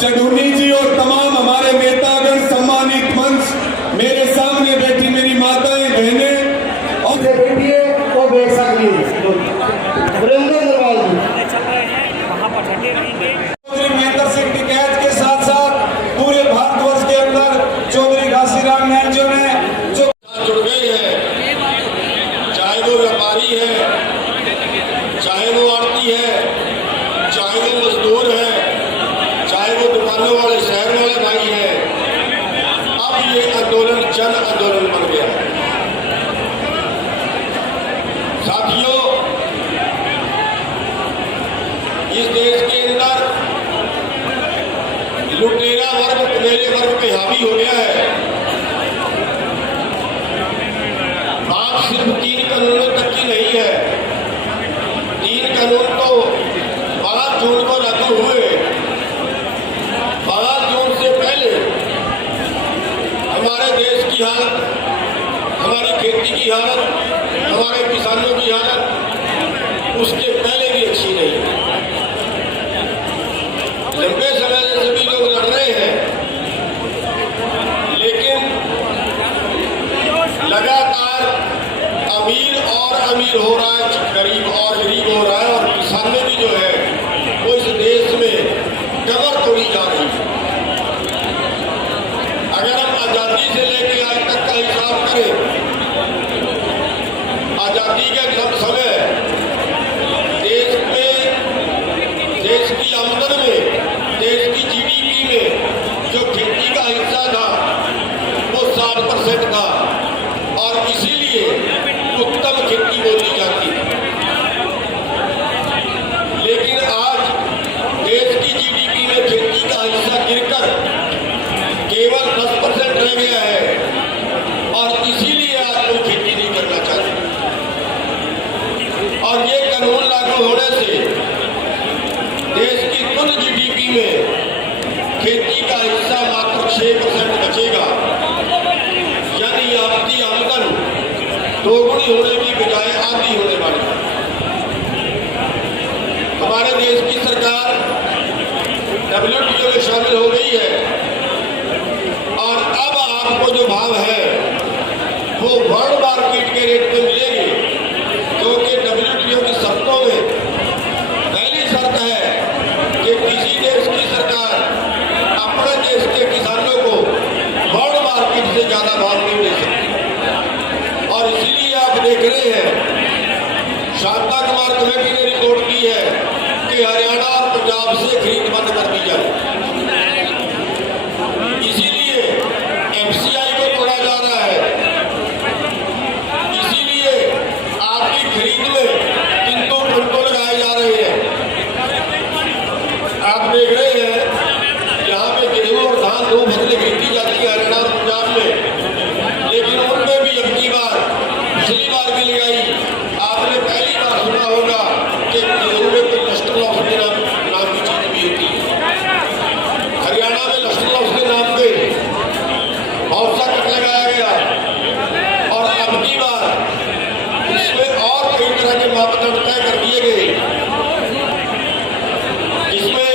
चढ़ूनी जी और तमाम हमारे नेतागण, सम्मानित मंच, मेरे सामने बैठी मेरी माताएं बहनें और बैठिए वो बैठ सकती महेंद्र सिंह टिकैत के साथ साथ पूरे भारतवर्ष के अंदर चौधरी घासीराम नैंजो ने जो जुड़ गए हैं, चाहे वो व्यापारी है, चाहे वो आड़ती है, चाहे वो मजदूर है, चाहे वो दुकानों वाले शहर वाले भाई है। अब ये आंदोलन जन आंदोलन बन गया है। साथियों, इस देश के अंदर लुटेरा वर्ग कुबेरे वर्ग पे हावी हो गया है। बात सिर्फ 3 कानूनों तक की नहीं है। 3 कानून तो 5 जून को लागू हुए। 5 जून से पहले हमारे देश की हालत, हमारी खेती की हालत, हमारे किसानों की हालत उसके पहले भी अच्छी नहीं है। लंबे समय से सभी लोग लड़ रहे हैं, लेकिन लगातार अमीर और अमीर हो रहा है, गरीब और गरीब हो रहा है, और किसान में भी जो है वो इस देश में कमर तोड़ी जा रही है। अगर हम आजादी से लेकर आज तक का हिसाब करें, आजादी के समय देश में, देश की आमदन में, देश की जीडीपी में जो खेती का हिस्सा था वो 60% था, और इसीलिए उत्तम खेती बोली जाती है। लेकिन आज देश की जीडीपी में खेती का हिस्सा गिरकर केवल 10% रह गया है, और इसीलिए आज कोई खेती नहीं करना चाहते। और ये कानून लागू होने से देश की कुल जीडीपी में खेती का हिस्सा मात्र 6% बचेगा, यानी आपकी आमदन दोगुनी होने की बजाय आधी होने वाली है। हमारे देश की सरकार WTO में शामिल हो गई है, और अब आपको जो भाव है वो वर्ल्ड मार्केट के रेट पे मिलेगी, क्योंकि WTO की शर्तों में पहली शर्त है कि किसी देश की सरकार अपने देश के किसानों को वर्ल्ड मार्केट से ज्यादा भाव नहीं दे सकती। और इसीलिए आप देख रहे हैं, शांता कुमार कमेटी ने रिपोर्ट की है कि हरियाणा और पंजाब से खरीद बंद कर दी जाए। इसीलिए FCI को तोड़ा जा रहा है, इसीलिए आपकी खरीद में किंतु परंतु लगाए जा रहे हैं। आप देख रहे हैं यहाँ पे गेहूं और धान 2 फसलें खरीदी जाती है हरियाणा और पंजाब में, लेकिन उनमें भी अब की बार, पिछली बार की लगाई, आपने पहली बार सुना होगा कि गेहूं में कोई लस्टर लॉस के नाम की चीज भी होती है। हरियाणा में लस्टर लॉस के नाम पे बहुत सा कट लगाया गया, और अब की बार इसमें और कई तरह के मापदंड तय कर दिए गए। इसमें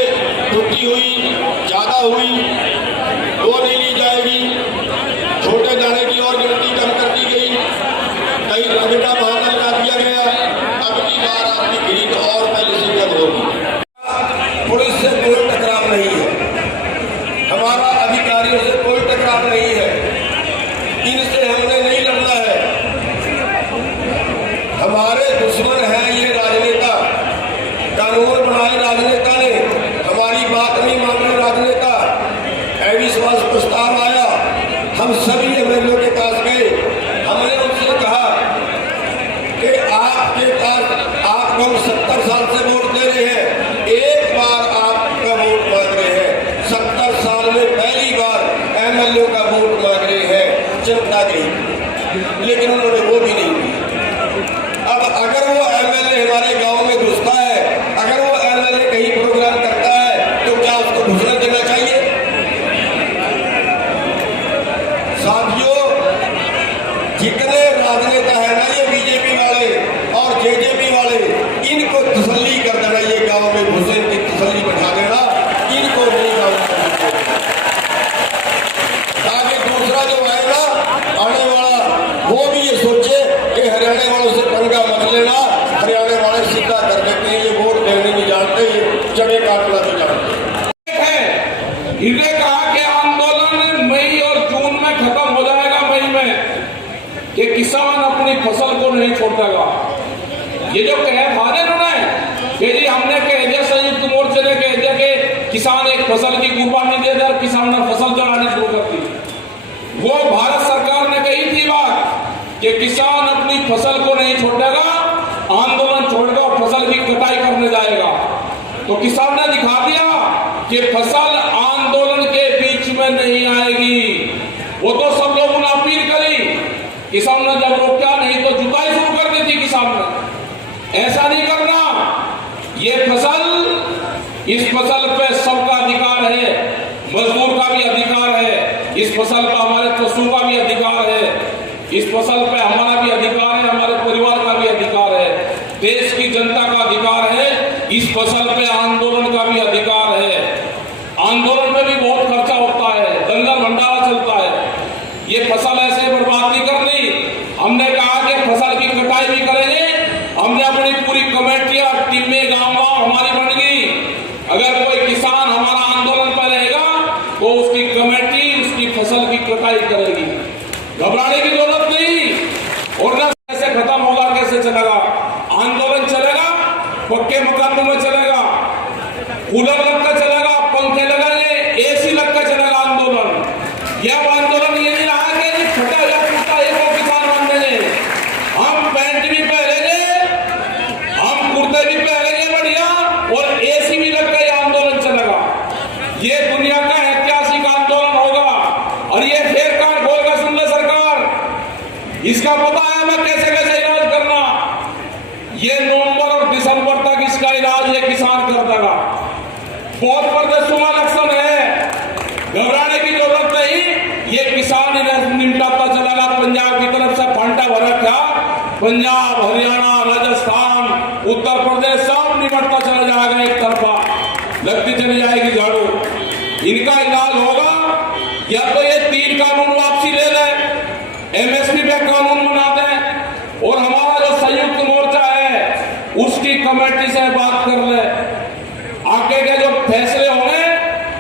टूटी हुई, ज्यादा हुई वो नहीं ली जाएगी, छोटे दाने की और गिनती कम कर दी गई, कई रंग का बहाना लगा दिया गया। अब की बार आपकी खरीद और पहले से कम होगी। पुलिस से कोई टकराव नहीं है, हमारा अधिकारियों से कोई टकराव नहीं है, इनसे हमने नहीं लड़ना है। हमारे दुश्मन हैं ये राजनेता, कानून बनाए राजनेता ने, हमारी बात नहीं मान रहे राजनेता। अविश्वास प्रस्ताव आया, हम सभी MLA के पास गए, हमने उनसे कहा कि आपके पास, आपको हम 70 साल से वोट दे रहे हैं, एक बार आपका वोट मांग रहे हैं, जाते चढ़े काटला से जाते है। इन्होंने कहा कि आंदोलन मई और जून में खत्म हो जाएगा, मई में, कि किसान अपनी फसल को नहीं छोड़ेगा। ये जो कहे था ना उन्होंने कि जी हमने कह दिया, संयुक्त मोर्चे ने कह दिया कि किसान एक फसल की कुर्बानी दे दे, और किसान ने फसल जलानी शुरू कर दी। वो भारत सरकार ने कही थी बात कि किसान अपनी फसल को नहीं छोड़ेगा, आंदोलन छोड़ेगा और फसल की कटाई करने जाएगा। तो किसान ने दिखा दिया कि फसल आंदोलन के बीच में नहीं आएगी। वो तो सब लोगों ने अपील करी, किसान ने जब रोका नहीं तो जुताई शुरू कर दी थी किसान ने। ऐसा नहीं करना, ये फसल, इस फसल पे सबका अधिकार है, मजदूर का भी अधिकार है, इस फसल पर हमारे पशु का भी अधिकार है, इस फसल पे हमारा भी अधिकार है, हमारे परिवार का भी अधिकार है, देश की जनता का अधिकार है, इस फसल पे आंदोलन का भी अधिकार है। आंदोलन में भी बहुत खर्चा होता है, दंगल भंडारा चलता है। ये फसल ऐसे बर्बाद नहीं करनी। हमने कहा कि फसल की कटाई भी करेंगे। हमने अपनी पूरी कमेटियां, टीमें गांव-गांव हमारी बन गई। अगर कोई किसान हमारा आंदोलन पर रहेगा तो उसकी कमेटी उसकी फसल की कटाई करेगी। घबराने की जरूरत नहीं। और कैसे खत्म होगा, कैसे चलेगा आंदोलन? चलेगा, पक्के मकानों में चलेगा, कूलर लगकर चलेगा, पंखे लगेंगे, एसी लगकर चलेगा आंदोलन। यह आंदोलन ये नहीं रहा कि फटा या टूटा एक और किसान बन देंगे। हम पैंट भी पहनेंगे, हम कुर्ते भी पहनेंगे बढ़िया, और एसी भी लगकर यह आंदोलन चलेगा। ये दुनिया का ऐतिहासिक आंदोलन होगा, और ये फेर कार्ड खोलकर सुन ले सरकार, इसका पता है हमें कैसे कैसे इलाज करना। ये नवंबर और दिसंबर तक इसका इलाज ये किसान कर देगा। बहुत प्रदेशों में इलेक्शन है, घबराने की जरूरत नहीं। ये किसान निपटाता चलेगा। पंजाब की तरफ से फंटा भर रखा, पंजाब, हरियाणा, राजस्थान, उत्तर प्रदेश सब निपटता चला जाएगा, एक तरफा लगती चली जाएगी झाड़ू। इनका इलाज होगा या तो ये 3 कानून वापसी ले ले, एमएसपी पे कानून बना दें, और हमारा जो संयुक्त मोर्चा है उसकी कमेटी से बात कर ले। आगे के जो फैसले होंगे,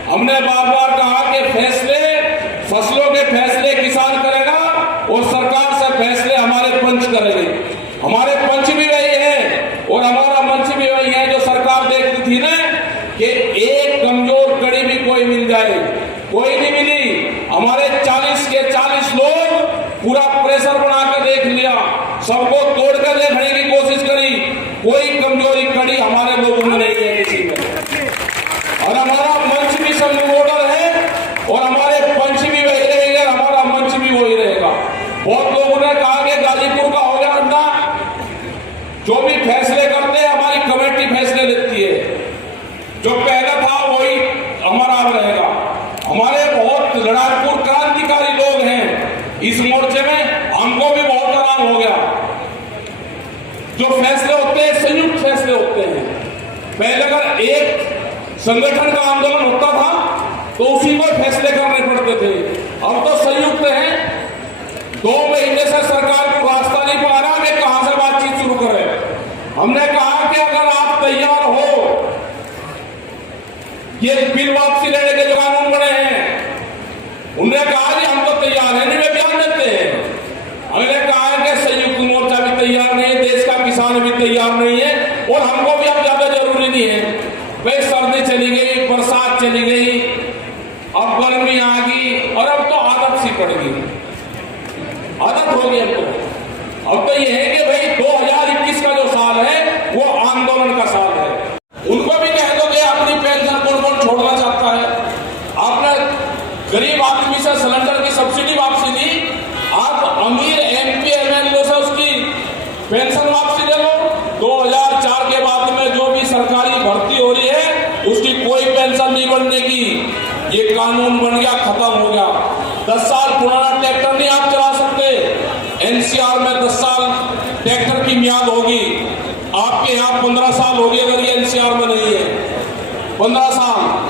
हमने बार बार कहा कि फैसले, फसलों के फैसले किसान करेगा और सरकार से फैसले हमारे पंच करेंगे। हमारे पंच भी वही है और हमारा मंच भी वही है। जो सरकार देखती थी ना कि एक कमजोर कड़ी भी कोई मिल जाए, कोई नहीं मिली। हमारे 40 के 40 लोग पूरा प्रेशर बनाकर देख लिया, सबको तोड़कर देखने की कोशिश करी, कोई कमजोरी कड़ी हमारे लोगों में नहीं है किसी में। और हमारा मंच भी सब मॉडल है और हमारे पंच भी वही रहेंगे, हमारा मंच भी वही रहेगा। बहुत लोगों ने कहा कि गाजीपुर का हो गया अड्डा, जो भी फैसले करते हैं हमारी कमेटी फैसले लेती है, जो पहला था वही हमारा रहेगा। हमारे बहुत लड़ाकू क्रांतिकारी लोग हैं इस मोर्चे में, हमको भी बहुत आराम हो गया। जो फैसले होते हैं संयुक्त फैसले होते हैं। पहले अगर एक संगठन का आंदोलन होता था तो उसी को फैसले करने पड़ते थे, अब तो संयुक्त है। 2 महीने से सरकार को रास्ता नहीं पा रहा कि कहां से बातचीत शुरू करें। हमने कहा कि अगर आप तैयार हो, ये बिल वापसी लेने के जो कानून बने हैं, उन्होंने कहा कि हम तो तैयार हैं, नहीं वे बयान देते हैं। हमने कहा है कि संयुक्त मोर्चा भी तैयार नहीं है, देश का किसान भी तैयार नहीं है, और हमको भी अब ज्यादा जरूरी नहीं है। भाई सर्दी चली गई, बरसात चली गई, अब गर्मी आ गई, और अब तो आदत सी पड़ गई, आदत हो गई हमको। अब तो ये है कि भाई 2021 का जो साल है वो आंदोलन का साल है। उनको भी कह दो कि अपनी पेंशन कौन कौन छोड़ना चाहता है। आपने गरीब आदमी से सिलेंडर की सब्सिडी वापसी दी, आप अमीर एमपी एमएलए से उसकी पेंशन वापसी दे लो। 2004 के बाद में जो भी सरकारी भर्ती हो रही है उसकी कोई पेंशन नहीं बनने की, ये कानून बन गया, खत्म हो गया। 10 साल पुराना ट्रैक्टर नहीं आप चला सकते, एनसीआर में 10 साल ट्रैक्टर की मियाद होगी। आपके यहाँ 15 साल हो गए अगर ये एनसीआर में नहीं है, 15 साल।